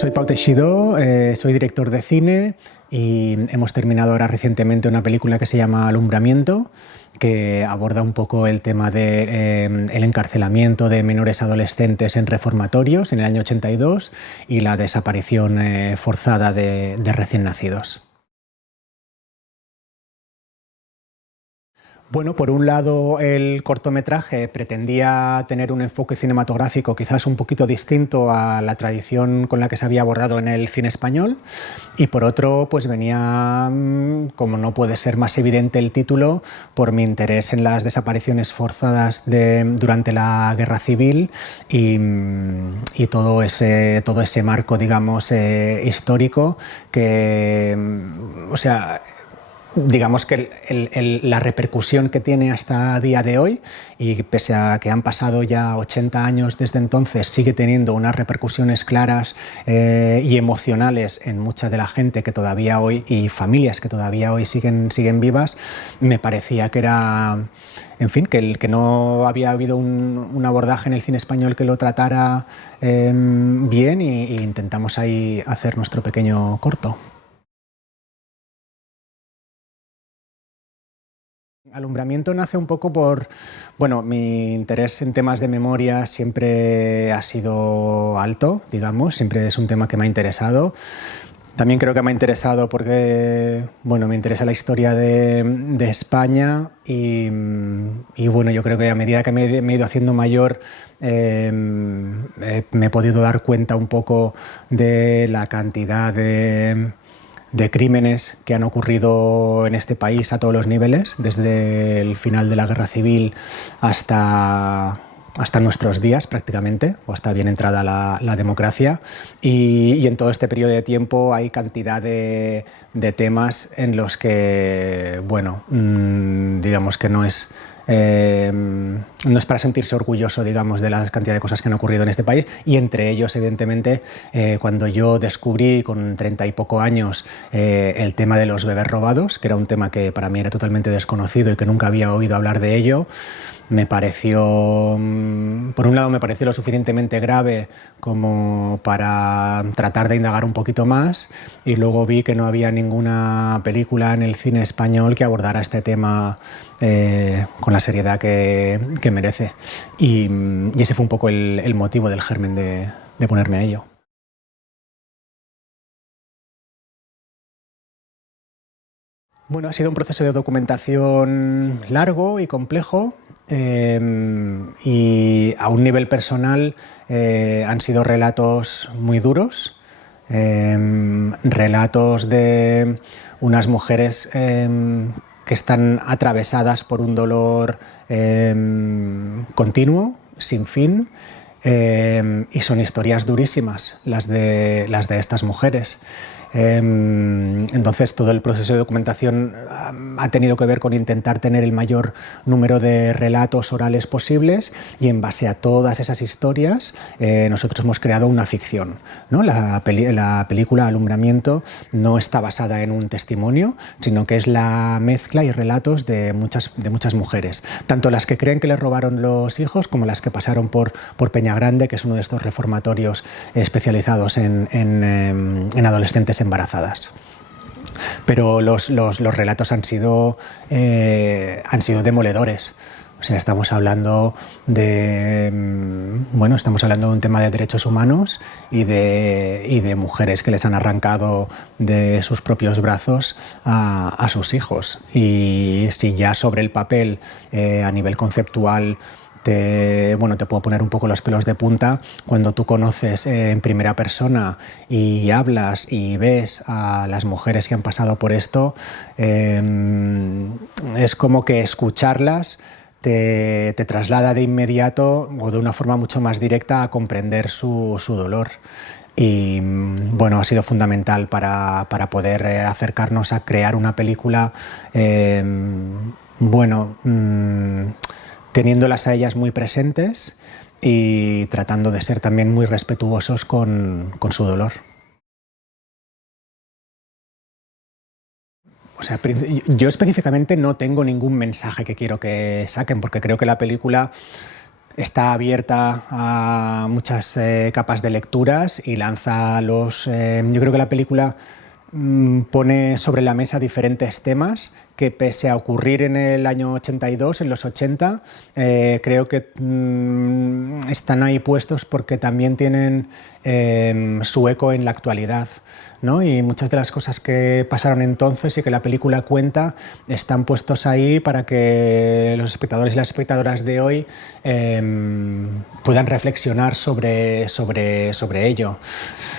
Soy Pau Teixidó, soy director de cine y hemos terminado ahora recientemente una película que se llama Alumbramiento, que aborda un poco el tema del encarcelamiento de menores adolescentes en reformatorios en el año 82 y la desaparición forzada de recién nacidos. Bueno, por un lado el cortometraje pretendía tener un enfoque cinematográfico quizás un poquito distinto a la tradición con la que se había abordado en el cine español, y por otro pues venía, como no puede ser más evidente el título, por mi interés en las desapariciones forzadas durante la Guerra Civil y todo ese marco, digamos, histórico que, o sea, digamos que la repercusión que tiene hasta día de hoy, y pese a que han pasado ya 80 años desde entonces, sigue teniendo unas repercusiones claras y emocionales en mucha de la gente que todavía hoy, y familias que todavía hoy siguen vivas. Me parecía que era, en fin, que no había habido un abordaje en el cine español que lo tratara bien, y intentamos ahí hacer nuestro pequeño corto. Alumbramiento nace un poco por, bueno, mi interés en temas de memoria siempre ha sido alto, digamos, siempre es un tema que me ha interesado. También creo que me ha interesado porque, bueno, me interesa la historia de España y, bueno, yo creo que a medida que me he ido haciendo mayor me he podido dar cuenta un poco de la cantidad de crímenes que han ocurrido en este país a todos los niveles, desde el final de la Guerra Civil hasta nuestros días prácticamente, o hasta bien entrada la democracia, y en todo este periodo de tiempo hay cantidad de temas en los que, bueno, digamos que no es para sentirse orgulloso, digamos, de la cantidad de cosas que han ocurrido en este país, y entre ellos, evidentemente, cuando yo descubrí con 30 y poco años el tema de los bebés robados, que era un tema que para mí era totalmente desconocido y que nunca había oído hablar de ello, me pareció, por un lado me pareció lo suficientemente grave como para tratar de indagar un poquito más, y luego vi que no había ninguna película en el cine español que abordara este tema con la seriedad que merece, y ese fue un poco el motivo del germen de ponerme a ello. Bueno, ha sido un proceso de documentación largo y complejo, y a un nivel personal han sido relatos muy duros, relatos de unas mujeres que están atravesadas por un dolor continuo, sin fin, y son historias durísimas las de estas mujeres. Entonces todo el proceso de documentación ha tenido que ver con intentar tener el mayor número de relatos orales posibles, y en base a todas esas historias nosotros hemos creado una ficción, ¿no? La película Alumbramiento no está basada en un testimonio, sino que es la mezcla y relatos de muchas mujeres, tanto las que creen que les robaron los hijos como las que pasaron por Peñagrande, que es uno de estos reformatorios especializados en adolescentes embarazadas. Pero los relatos han sido demoledores. O sea, estamos hablando de un tema de derechos humanos y de mujeres que les han arrancado de sus propios brazos a sus hijos. Y si ya sobre el papel, a nivel conceptual, te puedo poner un poco los pelos de punta cuando tú conoces en primera persona y hablas y ves a las mujeres que han pasado por esto. Es como que escucharlas te traslada de inmediato o de una forma mucho más directa a comprender su dolor. Y bueno, ha sido fundamental para poder acercarnos a crear una película, teniéndolas a ellas muy presentes y tratando de ser también muy respetuosos con su dolor. O sea, yo específicamente no tengo ningún mensaje que quiero que saquen, porque creo que la película está abierta a muchas capas de lecturas y lanza los... yo creo que la película pone sobre la mesa diferentes temas que, pese a ocurrir en el año 82, en los 80, creo que están ahí puestos porque también tienen su eco en la actualidad, ¿no? Y muchas de las cosas que pasaron entonces y que la película cuenta están puestos ahí para que los espectadores y las espectadoras de hoy puedan reflexionar sobre ello.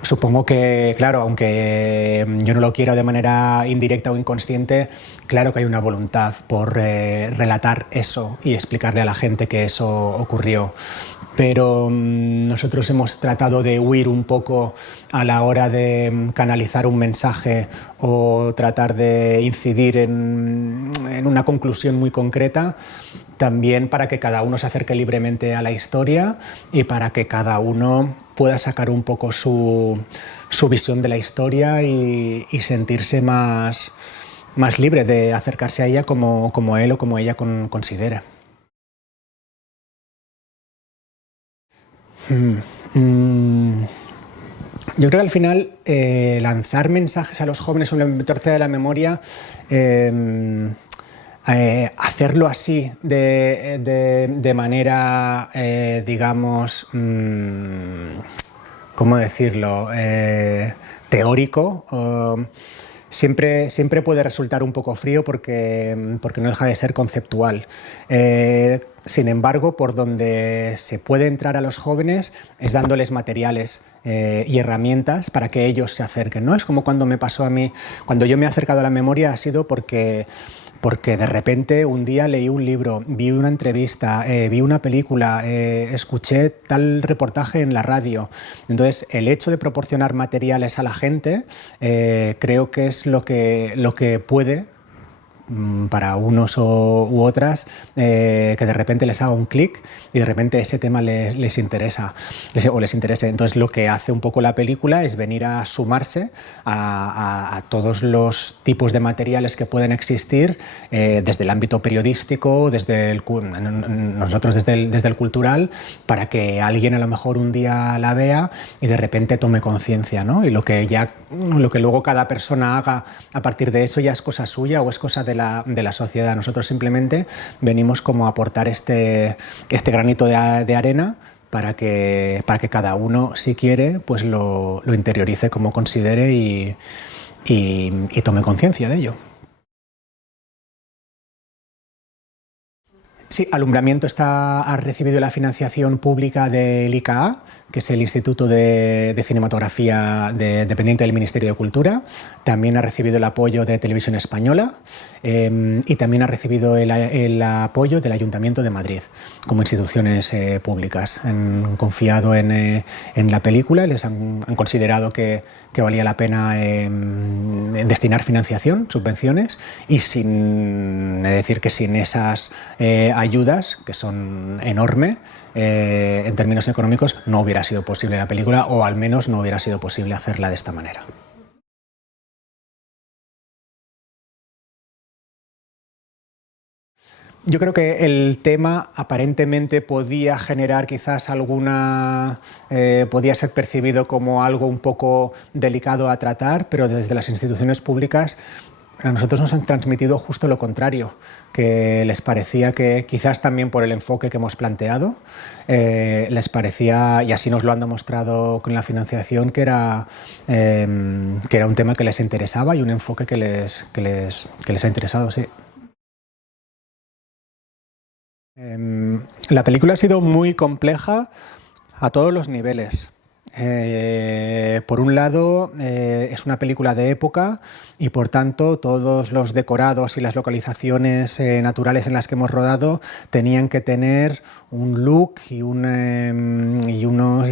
Supongo que, claro, aunque yo no lo quiera de manera indirecta o inconsciente, claro que hay una voluntad por relatar eso y explicarle a la gente que eso ocurrió. Pero nosotros hemos tratado de huir un poco a la hora de canalizar un mensaje o tratar de incidir en una conclusión muy concreta, también para que cada uno se acerque libremente a la historia y para que cada uno pueda sacar un poco su visión de la historia y sentirse más libre de acercarse a ella como él o como ella considere. Yo creo que al final lanzar mensajes a los jóvenes sobre la importancia de la memoria, hacerlo así de manera, digamos, ¿cómo decirlo?, teórico, siempre puede resultar un poco frío porque no deja de ser conceptual. Sin embargo, por donde se puede entrar a los jóvenes es dándoles materiales y herramientas para que ellos se acerquen, ¿no? Es como cuando me pasó a mí, cuando yo me he acercado a la memoria ha sido porque de repente un día leí un libro, vi una entrevista, vi una película, escuché tal reportaje en la radio. Entonces, el hecho de proporcionar materiales a la gente creo que es lo que puede, para unos u otras, que de repente les haga un clic y de repente ese tema les interesa o les interese. Entonces lo que hace un poco la película es venir a sumarse a todos los tipos de materiales que pueden existir, desde el ámbito periodístico, nosotros desde el cultural, para que alguien a lo mejor un día la vea y de repente tome conciencia, ¿no? Y lo que luego cada persona haga a partir de eso ya es cosa suya o es cosa de la sociedad. Nosotros simplemente venimos como a aportar este granito de arena para que cada uno, si quiere, pues lo interiorice como considere y tome conciencia de ello. Sí, Alumbramiento ha recibido la financiación pública del ICA, que es el Instituto de Cinematografía dependiente del Ministerio de Cultura. También ha recibido el apoyo de Televisión Española y también ha recibido el apoyo del Ayuntamiento de Madrid como instituciones públicas. Han confiado en la película, les han considerado que valía la pena destinar financiación, subvenciones, y sin decir que sin esas ayudas, que son enormes, en términos económicos, no hubiera sido posible la película, o al menos no hubiera sido posible hacerla de esta manera. Yo creo que el tema aparentemente podía generar quizás podía ser percibido como algo un poco delicado a tratar, pero desde las instituciones públicas a nosotros nos han transmitido justo lo contrario, que les parecía que, quizás también por el enfoque que hemos planteado, les parecía, y así nos lo han demostrado con la financiación, que era un tema que les interesaba y un enfoque que les ha interesado, sí. La película ha sido muy compleja a todos los niveles. Por un lado, es una película de época y por tanto todos los decorados y las localizaciones naturales en las que hemos rodado tenían que tener un look y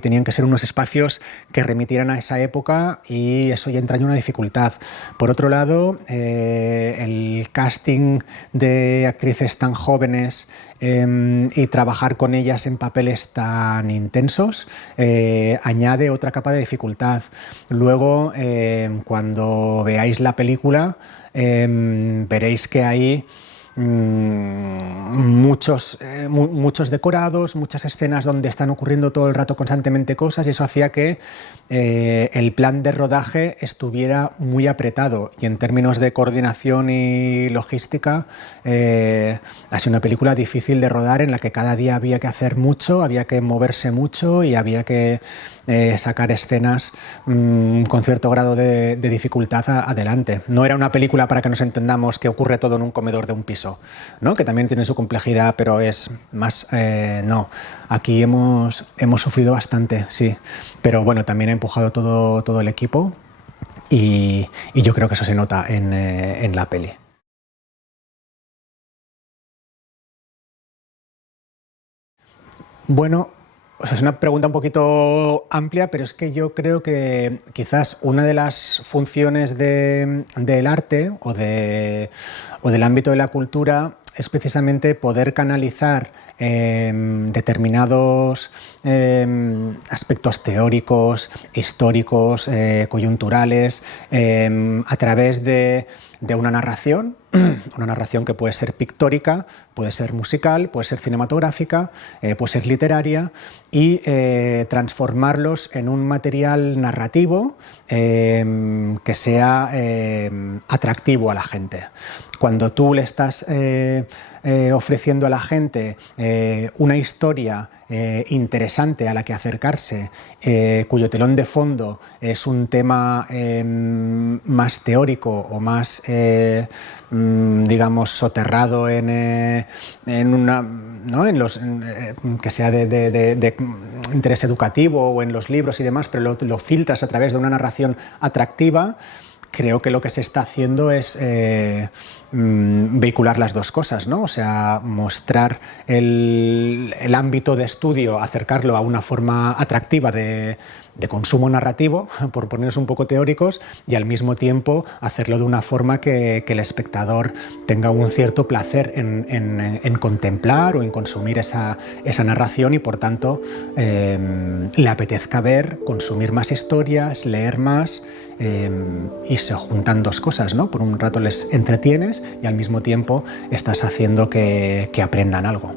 tenían que ser unos espacios que remitieran a esa época, y eso ya entraña una dificultad. Por otro lado, el casting de actrices tan jóvenes y trabajar con ellas en papeles tan intensos añade otra capa de dificultad. Luego, cuando veáis la película, veréis que hay muchos decorados, muchas escenas donde están ocurriendo todo el rato constantemente cosas, y eso hacía que el plan de rodaje estuviera muy apretado, y en términos de coordinación y logística ha sido una película difícil de rodar, en la que cada día había que hacer mucho, había que moverse mucho y había que sacar escenas con cierto grado de dificultad adelante. No era una película, para que nos entendamos, que ocurre todo en un comedor de un piso, ¿no? Que también tiene su complejidad, pero es más... no, aquí hemos sufrido bastante, sí, pero bueno, también ha empujado todo el equipo, y yo creo que eso se nota en la peli. Bueno, o sea, es una pregunta un poquito amplia, pero es que yo creo que quizás una de las funciones del arte o del ámbito de la cultura es precisamente poder canalizar determinados aspectos teóricos, históricos, coyunturales, a través de una narración que puede ser pictórica, puede ser musical, puede ser cinematográfica, puede ser literaria, y transformarlos en un material narrativo que sea atractivo a la gente. Cuando tú le estás ofreciendo a la gente una historia interesante a la que acercarse, cuyo telón de fondo es un tema más teórico o más, digamos, soterrado en una, ¿no? Que sea de interés educativo o en los libros y demás, pero lo filtras a través de una narración atractiva. Creo que lo que se está haciendo es vehicular las dos cosas, ¿no? O sea, mostrar el ámbito de estudio, acercarlo a una forma atractiva de consumo narrativo, por ponernos un poco teóricos, y al mismo tiempo hacerlo de una forma que el espectador tenga un cierto placer en contemplar o en consumir esa narración, y por tanto le apetezca ver, consumir más historias, leer más, y se juntan dos cosas, ¿no? Por un rato les entretienes y al mismo tiempo estás haciendo que aprendan algo.